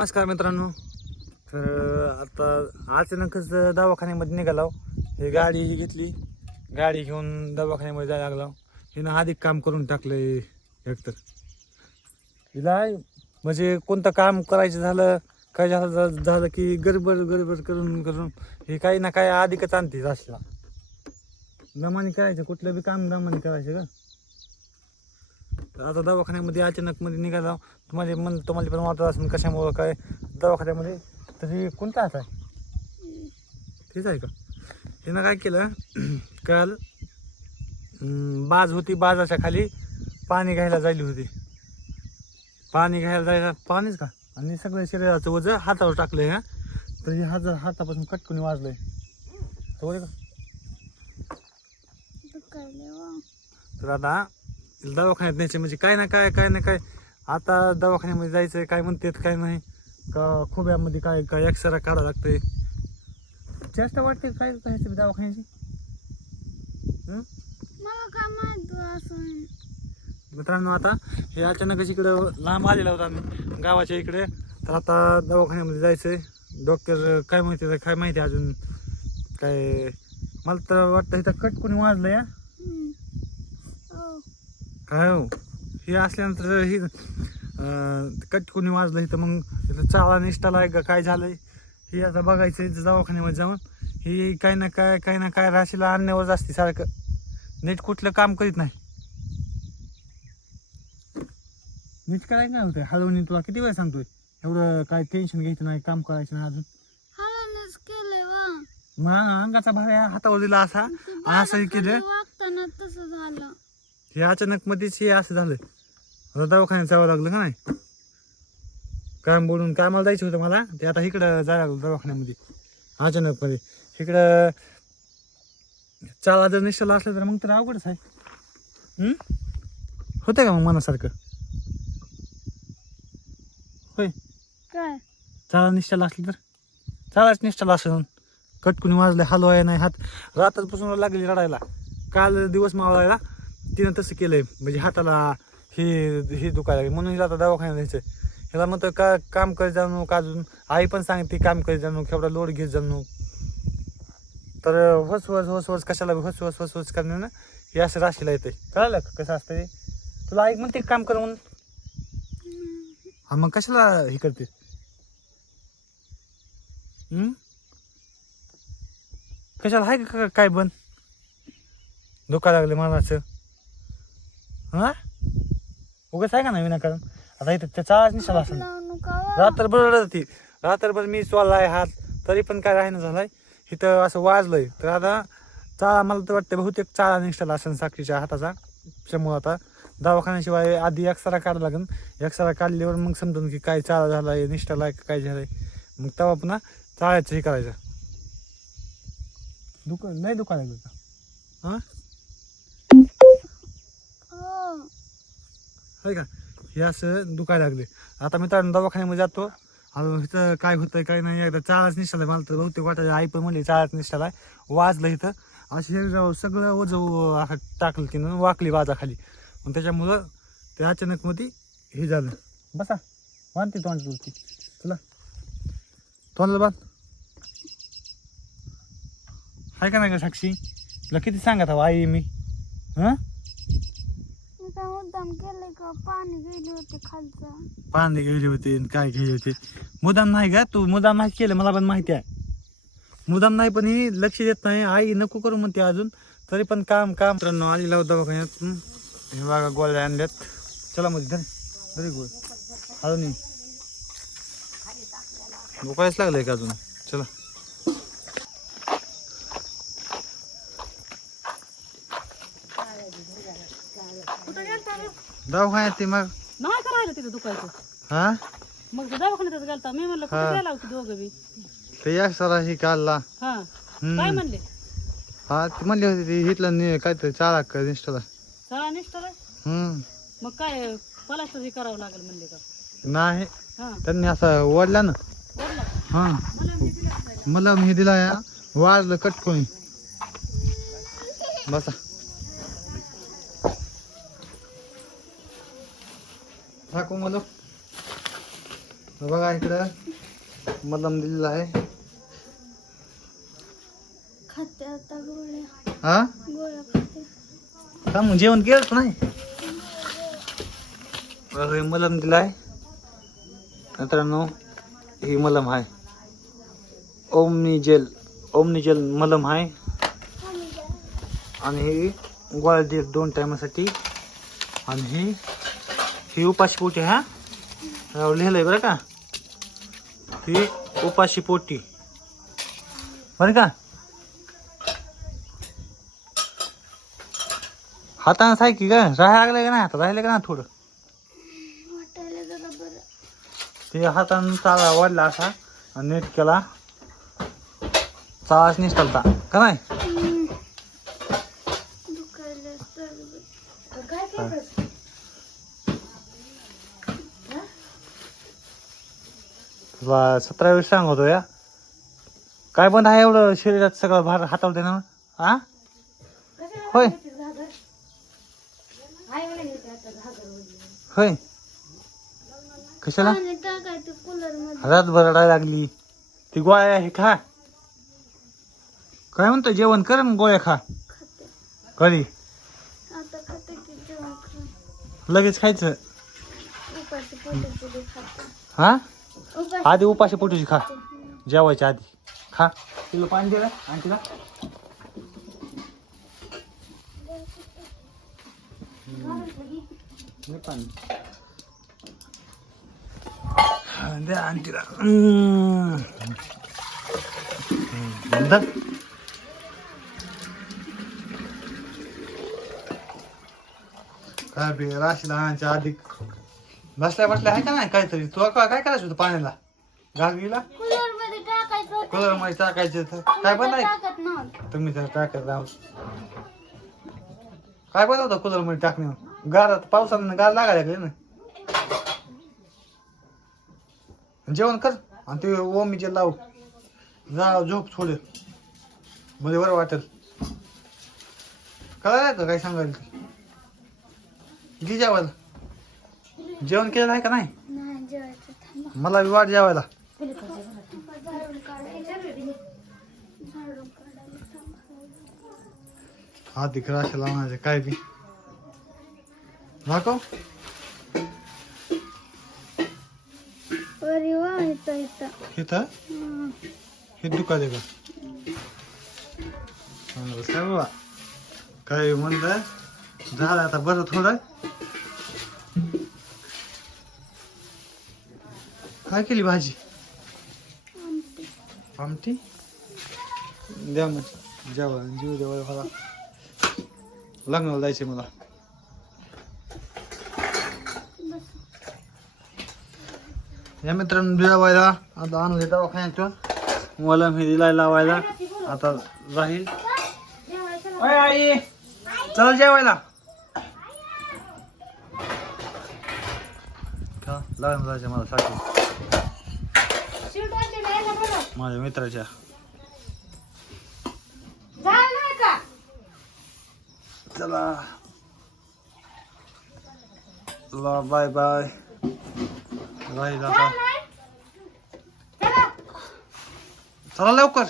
नमस्कार मित्रांनो. तर आता अचानकच दवाखान्यामध्ये निघालो. हे गाडी ही घेतली. गाडी घेऊन दवाखान्यामध्ये जायला लागलो. हिनं अधिक काम करून टाकलंय एकतर. हिला म्हणजे कोणतं काम करायचं झालं काय झालं झालं- झालं की गडबड गडबड करून करून हे काही ना काही अधिकच आणते असला. दमाने करायचं कुठलं बी काम दमाने करायचं का तर आता दवाखान्यामध्ये अचानक मध्ये निघाला. तुम्हाला मन तुम्हाला पण वाटत असेल कशामुळं काय? दवाखान्यामध्ये तरी कोणता हात आहे? तेच आहे का? हिनं काय केलं? काल बाज होती बाजाच्या खाली पाणी घ्यायला जायली होती. पाणी घ्यायला जायला पाणीच का? आणि सगळं शरीराचं वजन हातावर टाकलंय हा? तर हे हात हातापासून कटकून वाजलंय. तर आता दवाखान्यात न्यायचे म्हणजे काय ना काय काय ना काय. आता दवाखान्यामध्ये जायचं काय म्हणतात काय नाही. का खोब्यामध्ये काय काय एक्सरा काढा लागतंय. जास्त वाटते काय काय दवाखान्याची? हं? मित्रांनो आता हे अचानकच इकडं लांब आलेला होता आम्ही गावाच्या इकडे. तर आता दवाखान्यामध्ये जायचंय. डॉक्टर काय माहिती काय माहिती अजून. काय मला तर वाटतं इथं कट कोणी वाजलं या. हो हे असल्यानंतर हे कट कोणी वाजलं इथं मग चाळा निष्ठाला आहे का काय झालंय? हे आता बघायचं इथं दवाखान्यामध्ये जाऊन. हे काही ना काय काही ना काय राशीला आणण्यावर असते सारखं. नीट कुठलं काम करीत नाही. नीट काय काय होतं हळवणी तुला किती वेळ सांगतोय? एवढं काय टेन्शन घ्यायचं नाही काम करायचं नाही अजून. मग अंगाचा भाव हातावर दिला असा. असं केलं. तसं झालं. हे अचानक मध्येच हे असं झालं. आता दवाखान्यात जावं लागलं का नाही? काम बोलून कामाला जायचं होतं मला. ते आता इकडं जायला लागलं दवाखान्यामध्ये. अचानक मध्ये इकडं चाला जर निश्चला असलं तर मग तर अवघडच आहे? होतंय का मग मनासारखं? होय. काय? चाला निष्ठाला असलं तर? चालाच निष्ठाला असं कटकुनी वाजले हलवाय नाही हात. रात्रपासून लागली रडायला. काल दिवस मावळायला. तिनं तसं केलंय. म्हणजे हाताला हे हे दुखायला लागली. म्हणून हिला आता दवाखान्यात जायचं ह्याला तर का काम करत जाणू का अजून आई पण सांगते काम करत जाणू केवढा लोड घेत जाणू तर होस होस होस होस कशाला हस होस होस होस करणे ना? हे असं राशीला येते कळलं का कसं असतं ते तुला आई म्हणते काम कर म्हणून. हा मग कशाला हे करते? कशाला आहे का काय बन धोका लागले मनाचं हा? उगाच आहे का नाही विनाकारण? आता इथं त्याचा आज निशाला असं लावू नका वा. रात्रभर रडती रात्रभर मी चोरलाय हात. तरी पण काय राहिना झालाय? इथं असं वाजलंय. तर आता चाळा मला तर वाटतं बहुतेक चाळा निष्ठाला असेल साखरीच्या हाताचा. त्यामुळं आता दवाखान्याशिवाय आधी एक्सरा काढायला लागेल. एक्सरा काढल्यावर मग समजून की काय चाळा झालाय निष्ठाला आहे का काय झालंय. मग तेव्हा पुन्हा चाळायचं हे करायचं. दुकान नाही दुकान आहे का? हो? होय का? हे असं दुखायला लागले. आता मी तर दवाखान्यामध्ये जातो. आता इथं काय होतं काय नाही एकदा चाळच निष्ठाला मला तर बहुतेक वाटायचं आई पण म्हणजे चाळच निष्ठाला वाजलं इथं. असे सगळं ओझं असं टाकलं तिनं वाकली वाजाखाली मग त्याच्यामुळं ते अचानक मध्ये हे झालं. बसा. बांधते तोंड तुमची चला. तोंडला बांध. आहे का नाही का साक्षी? तुला किती सांगत हवं आई मी? हां? मी मुद्दाम केलंय का? पाणी गेले होते खालचं. पाणी गेले होते आणि काय गेले होते? मुदाम नाही का? तू मुदाम नाही केलं मला पण माहिती आहे. मुदाम नाही पण ही लक्ष देत नाही. आई नको करू म्हणते अजून. तरी पण काम काम. मित्रांनो आलेला होता दवाखान्यात हं. हे बघा गोळ्या आणल्यात. चला मध्ये धर धरी गोळ. अजून दुखायच लागलंय का अजून? चला. दवाखान्यात ते मग? नाही करायला तिथं दुखायचं? हा? मग ते दवाखान्यातच गेलता. मी म्हणलं हा. कुठे गेला होती दोघं बी? ते या सरा ही काढला. हा. हम्म. काय म्हणले? हा ती म्हणली होती ती हिटलं नि काहीतरी चाळा कर निष्ठला चला निष्ठा रे. हम्म. मग काय पलास्टर हे करावं लागेल म्हणले का? नाही. हा. त्यांनी असं ओढला ना. बोलला हा. मला मी दिलं? मला मी दिला या. वाजलं कटकोणी. बसा. टाकू मला बघा इकडं. मलम दिलेला आहे. हा? मग जेवण केलं नाही? हे मलम दिलाय. मित्रांनो ही मलम आहे. Omni gel. ओमनी जेल मलम आहे. आणि ही गोळ्या दे दोन टायमासाठी आणि ही ही उपाशी पोटी हा? लिहिलंय बरं का? ही उपाशी पोटी. बरं का? हातानं साय की का राहायला लागलं का नाही? आता राहिलं का ना थोडं? ते हातानं चाला वाढला असा आणि नीट केला. चाळाच निसटलता. का नाही हम्म. दुखायला तर काय तुला सतरा वेळेस सांगतो या काय बंद आहे एवढं शरीरात सगळं भार हातावते ना हा? होय. होय. कशाला? रातभर रडायला लागली. ती गोळ्या हे खा. काय म्हणतो जेवण कर मग गोळ्या खा. कधी? लगेच खायचं. बी हा? आधी उपाशी पोटूची खा. जेवायच्या आधी. खा. तिला पाणी दिलं आणि तिला दे पाणी द्या आणि तिला धर. काय बे राशीला आणायच्या आधी. बसल्या बसल्या आहे का नाही काहीतरी? तुला काय काय करायचं होतं पाण्याला? गागीला? कूलरमध्ये टाकायचं होतं. कलरमध्ये टाकायचं तर काय पण नाही. टाकत नव्हतं. तुम्ही तर टाकत राहू. काय बनवतं कूलरमध्ये टाकणे गारात पावसानं गार लागायला लागले ना. जेवण कर आणि ते ओमीचे लाव. जा झोप थोडे मध्ये बरं वाटेल. कळालं का काय सांगायला? ते? जेवण केलं आहे का नाही? नाही जेवायचं थांबा मला बी वाट जेवायला. झाडून काढायचं झाडून काढायला थांबा आधी राशी काय बी. दाखव. अरे वा इथं इथं. इथं? हं. हे दुकान आहे का? चांगलं बाबा? काय म्हणलं? झालं आता बरं थोडं. काय केली भाजी? आमटी. द्या मग. जेवा जीव जेवाय मला लग्नाला जायचे मला. या मित्रांनो जेवायला आता आणले दवाखान्यातून मला मी दिलाय लावायला. आता राहील. आई. चल जेवायला. का? लग्न जायचं मला साठी शिवटाचे नाही ना बरं. माझ्या मित्राच्या. चला. Bye bye. राहील आता. चला लवकर.